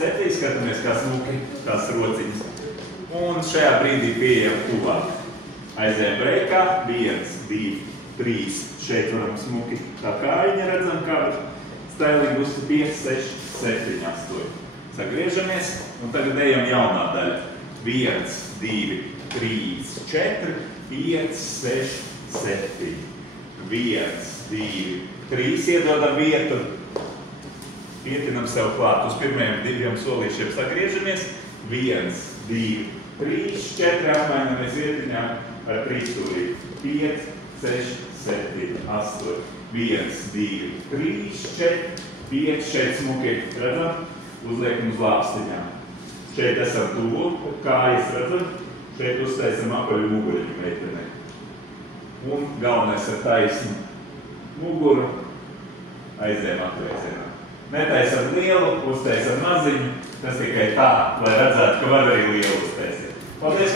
7, skatāmies kā smuki, tās rociņas. Un šajā brīdī pieejam tuvāk. Aizējam breikā, 1, 2, 3, šeit varam smuki tā kājiņa redzam, kā stailīgi uz 5, 6, 7, 8. Sagriežamies, un tagad ejam jaunā daļa. 1, 2, 3, 4, 5, 6, 7. 1, 2, 3, iedodam vietu. Pietinam sev klāt. Uz pirmajiem 2 solīšiem sagriežamies. 1, 2, 3, 4, apmainamies vietiņā ar 3 stūrī. 5, 6, 7, 8. 1, 2, 3, 4, 5, šeit smuki redzam. Uzliekam uz lāpstiņām. Šeit esam tuvu, kājas redzam. Šeit uztaisam apaļu muguriņu meitenei. Un galvenais ar taisnu muguru aizējam atvēsienā. Netaisam lielu, uztaisam maziņu. Tas tikai tā, lai redzētu, ka var arī lielu uztaisīt. Paldies!